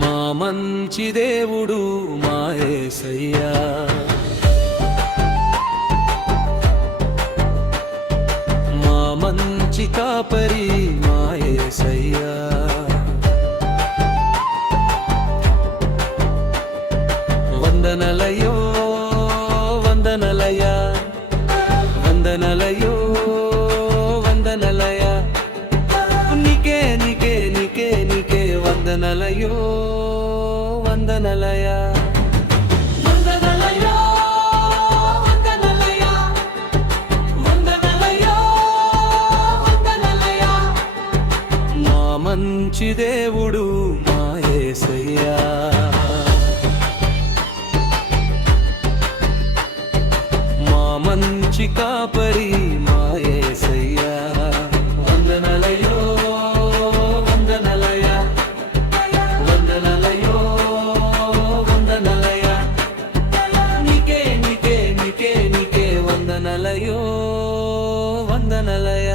మా మంచి దేవుడు మా యేసయ్యా, మా మంచి కాపరి మా యేసయ్యా. వందనలయో వందనలయ, వందనలయో వందనలయ, నీకే నీకే నీకే నీకే వందనలయో వందనలయ. వందనలయో వందనలయ, వందనలయో వందనలయ, మా మంచి దేవుడు మా యేసయ్యా, మా మంచి కాపరి మా యేసయ్యా. వందనలయో వందనలయ, వందనలయో వందనలయ, నీకే నీకే నీకే నీకే వందనలయో వందనలయ.